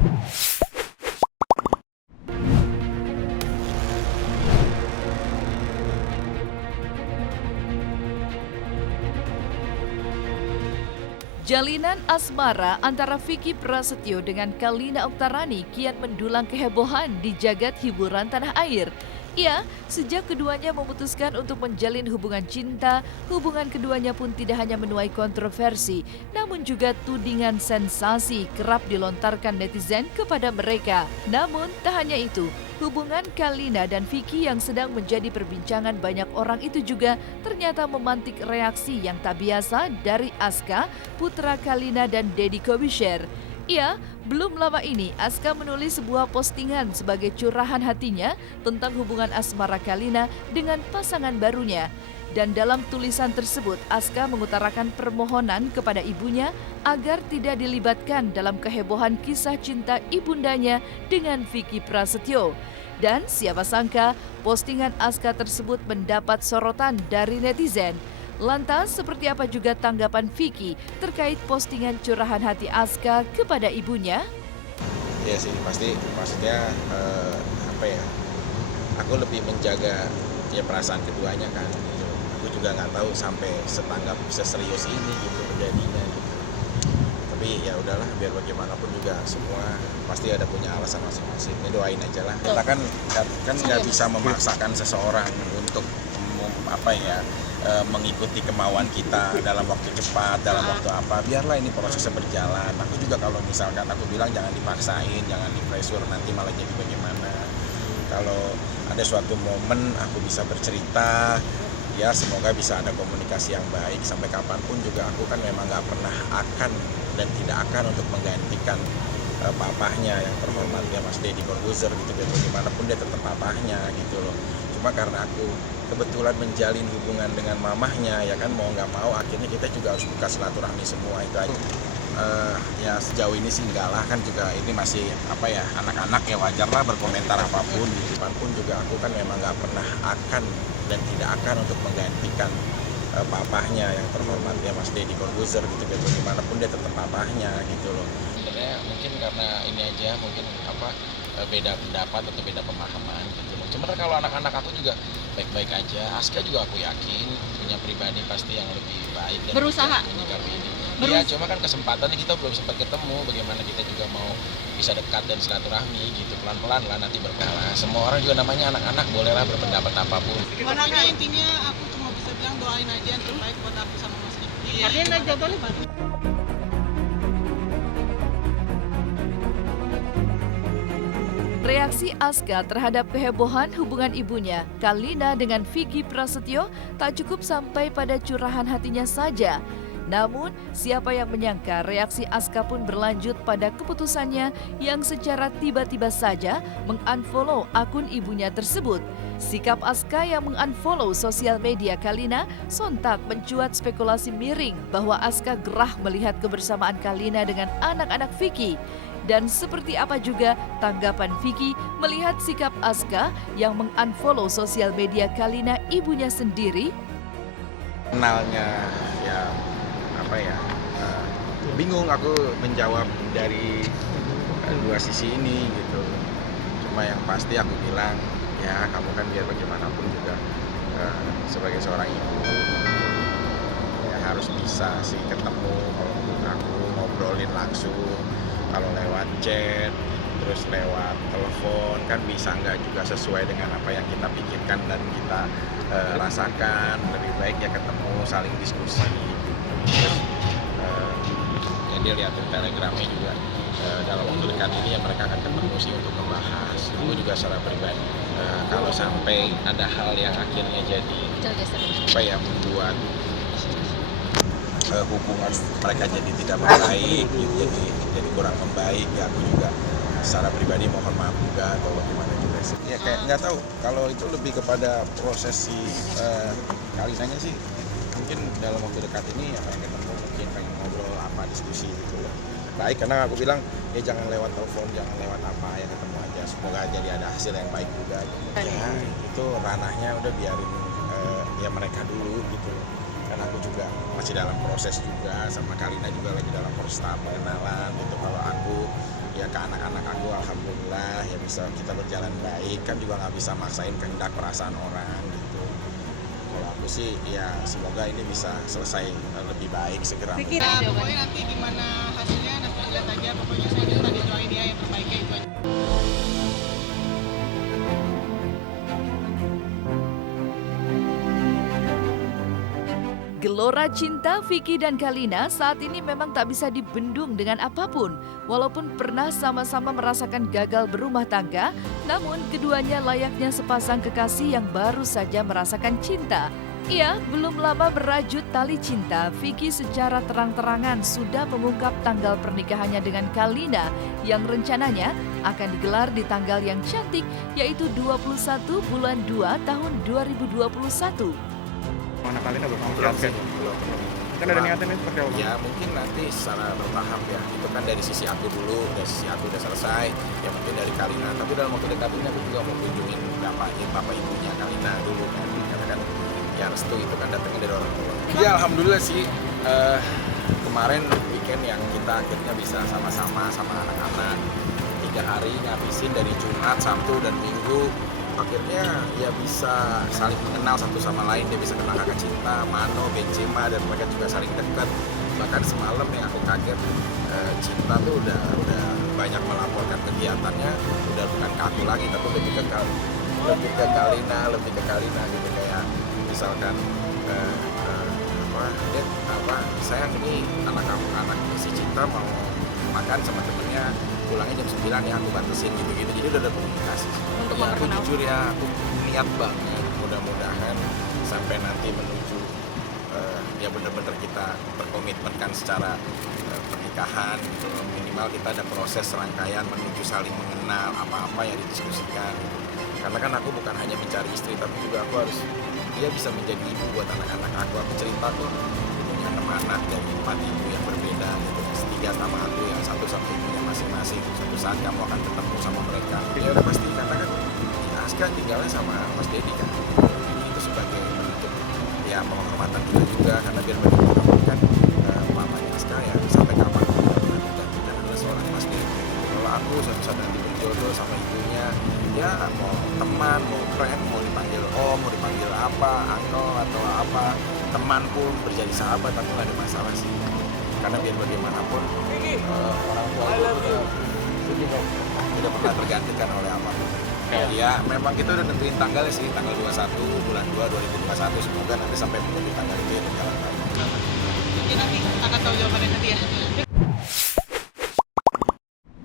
Jalinan asmara antara Vicky Prasetyo dengan Kalina Oktarani kian mendulang kehebohan di jagat hiburan tanah air. Ya, sejak keduanya memutuskan untuk menjalin hubungan cinta, hubungan keduanya pun tidak hanya menuai kontroversi, namun juga tudingan sensasi kerap dilontarkan netizen kepada mereka. Namun, tak hanya itu, hubungan Kalina dan Vicky yang sedang menjadi perbincangan banyak orang itu juga ternyata memantik reaksi yang tak biasa dari Aska, putra Kalina dan Deddy Corbuzier. Ya, belum lama ini Aska menulis sebuah postingan sebagai curahan hatinya tentang hubungan asmara Kalina dengan pasangan barunya. Dan dalam tulisan tersebut, Aska mengutarakan permohonan kepada ibunya agar tidak dilibatkan dalam kehebohan kisah cinta ibundanya dengan Vicky Prasetyo. Dan siapa sangka, postingan Aska tersebut mendapat sorotan dari netizen. Lantas, seperti apa juga tanggapan Vicky terkait postingan curahan hati Aska kepada ibunya? Ya sih, pasti maksudnya apa ya? Aku lebih menjaga ya perasaan keduanya kan. Gitu. Aku juga nggak tahu sampai setanggap seserius ini gitu kejadiannya. Gitu. Tapi ya udahlah, biar bagaimanapun juga semua pasti ada punya alasan masing-masing. Ya doain aja lah. Kita kan nggak bisa memaksakan seseorang untuk apa ya? Mengikuti kemauan kita dalam waktu cepat, dalam waktu apa, biarlah ini prosesnya berjalan. Aku juga kalau misalkan aku bilang jangan dipaksain, jangan di-pressure, nanti malah jadi bagaimana. Kalau ada suatu momen aku bisa bercerita, ya semoga bisa ada komunikasi yang baik. Sampai kapanpun juga aku kan memang gak pernah akan dan tidak akan untuk menggantikan papahnya yang terhormat ya Mas Deddy Corbuzier gitu, biar bagaimanapun dia tetap papahnya gitu loh. Cuma karena aku kebetulan menjalin hubungan dengan mamahnya ya kan, mau nggak mau akhirnya kita juga harus buka silaturahmi semua itu aja. Ya sejauh ini sih enggak lah, kan juga ini masih apa ya, anak-anak ya wajar lah berkomentar apapun gitu. Pun juga aku kan memang nggak pernah akan dan tidak akan untuk menggantikan papahnya yang terhormat ya Mas Deddy Corbuzier gitu, biar bagaimanapun dia tetap papahnya gitu loh. Sebenarnya mungkin karena ini aja, mungkin apa beda pendapat atau beda pemahaman gitu loh. Cuma kalau anak-anak aku juga baik-baik aja. Aska juga aku yakin punya pribadi pasti yang lebih baik dan berusaha menyikapi ini. Iya, cuma kan kesempatannya kita belum sempat ketemu. Bagaimana kita juga mau bisa dekat dan silaturahmi gitu, pelan-pelan lah nanti berkala. Semua orang juga namanya anak-anak, bolehlah berpendapat apapun. Pokoknya intinya aku cuma bisa bilang doain aja yang terbaik buat aku sama Mas Vicky. Artinya nggak jodoh nih. Reaksi Aska terhadap kehebohan hubungan ibunya, Kalina dengan Vicky Prasetyo, tak cukup sampai pada curahan hatinya saja. Namun, siapa yang menyangka reaksi Aska pun berlanjut pada keputusannya yang secara tiba-tiba saja mengunfollow akun ibunya tersebut. Sikap Aska yang mengunfollow sosial media Kalina sontak mencuat spekulasi miring bahwa Aska gerah melihat kebersamaan Kalina dengan anak-anak Vicky. Dan seperti apa juga tanggapan Vicky melihat sikap Aska yang mengunfollow sosial media Kalina ibunya sendiri? Kenalnya ya apa ya, bingung aku menjawab dari dua sisi ini gitu. Cuma yang pasti aku bilang ya kamu kan biar bagaimanapun juga sebagai seorang ibu ya harus bisa sih ketemu. Kalau menurut aku ngobrolin langsung, kalau lewat chat terus lewat telepon kan bisa nggak juga sesuai dengan apa yang kita pikirkan dan kita rasakan. Lebih baik ya ketemu, saling diskusi. Ya dia liatin telegramnya juga, dalam waktu dekat ini ya mereka akan ketemu sih untuk membahas. Aku juga secara pribadi kalau sampai ada hal yang akhirnya jadi apa ya, membuat hubungan mereka jadi tidak membaik gitu, jadi kurang membaik ya, aku juga secara pribadi mohon maaf juga atau bagaimana juga sih ya, kayak nggak tahu. Kalau itu lebih kepada proses si Kalinanya sih, mungkin dalam waktu dekat ini ya pengen ketemu, mungkin pengen ngobrol apa, diskusi gitu loh. Baik, karena aku bilang ya jangan lewat telepon, jangan lewat apa, ya ketemu aja, semoga jadi ada hasil yang baik juga gitu. Ya itu ranahnya udah biarin ya mereka dulu gitu, karena aku juga masih dalam proses juga, sama Kalina juga lagi dalam proses tahap pengenalan gitu. Kalau aku ya ke anak-anak aku alhamdulillah ya bisa kita berjalan baik, kan juga nggak bisa maksain kehendak perasaan orang gitu. Kalau aku sih ya semoga ini bisa selesai lebih baik segera. Ya, pokoknya nanti gimana hasilnya nanti lihat aja, pokoknya saya juga tadi doain dia yang terbaiknya itu aja. Gelora cinta Vicky dan Kalina saat ini memang tak bisa dibendung dengan apapun. Walaupun pernah sama-sama merasakan gagal berumah tangga, namun keduanya layaknya sepasang kekasih yang baru saja merasakan cinta. Ia belum lama merajut tali cinta, Vicky secara terang-terangan sudah mengungkap tanggal pernikahannya dengan Kalina yang rencananya akan digelar di tanggal yang cantik, yaitu 21 bulan 2 tahun 2021. Mana kalian belum Belum sih, siapkan? belum. Kan ada niatannya seperti apa? Ya mungkin nanti secara bertahap ya, itu kan dari sisi aku dulu, dari sisi aku udah selesai, ya mungkin dari Kalina, tapi dalam waktu dekat ini aku juga mau kunjungin bapak ibunya Kalina dulu kan, karena kan ya restu itu kan datangnya dari orang tua. Ya alhamdulillah sih, kemarin weekend yang kita akhirnya bisa sama-sama sama anak-anak 3 hari ngabisin dari Jumat, Sabtu, dan Minggu. Akhirnya ya bisa saling mengenal satu sama lain, dia bisa kenal kakak cinta, Mano, Benzema, dan mereka juga saling dekat. Bahkan semalam yang aku kaget, Cinta tuh udah banyak melaporkan kegiatannya, udah bukan ke aku lagi, tapi lebih ke Kalina gitu, kayak misalkan sayang ini anak si Cinta mau makan sama temennya, pulangnya jam 9 ya aku batasin gitu-gitu, jadi udah ada komunikasi. Ya aku jujur ya, aku niat banget mudah-mudahan sampai nanti menuju ya bener-bener kita berkomitmenkan secara pernikahan gitu. Minimal kita ada proses serangkaian menuju saling mengenal apa-apa yang didiskusikan gitu. Karena kan aku bukan hanya mencari istri, tapi juga aku harus dia bisa menjadi ibu buat anak-anak aku. Aku cerita tuh punya 6 anak dari 4 ibu yang berbeda gitu. 3 sama aku, yang 1 sama ibunya masing-masing. Suatu saat kamu akan ketemu sama mereka. Ya udah pasti, karena kan Aska tinggalnya sama Mas Dedi kan. Jadi itu sebagai bentuk ya penghormatan kita juga, karena biar bagaimanapun kan mamanya Aska ya sampai kapan dan adalah seorang Mas Dedi. Kalau aku suatu saat nanti berjodoh sama ibunya, ya mau teman, mau friend, mau dipanggil om, mau dipanggil apa, uncle atau apa, teman pun berjadi sahabat, aku nggak ada masalah sih. Karena biar bagaimanapun orang tua itu tidak pernah tergantikan oleh apapun. Ya memang kita udah nentuin tanggalnya sih, tanggal 21 bulan 2 2021. Semoga nanti sampai menuju tanggal itu ya berjalan baik. Jadi nanti akan tahu jawabannya nanti ya.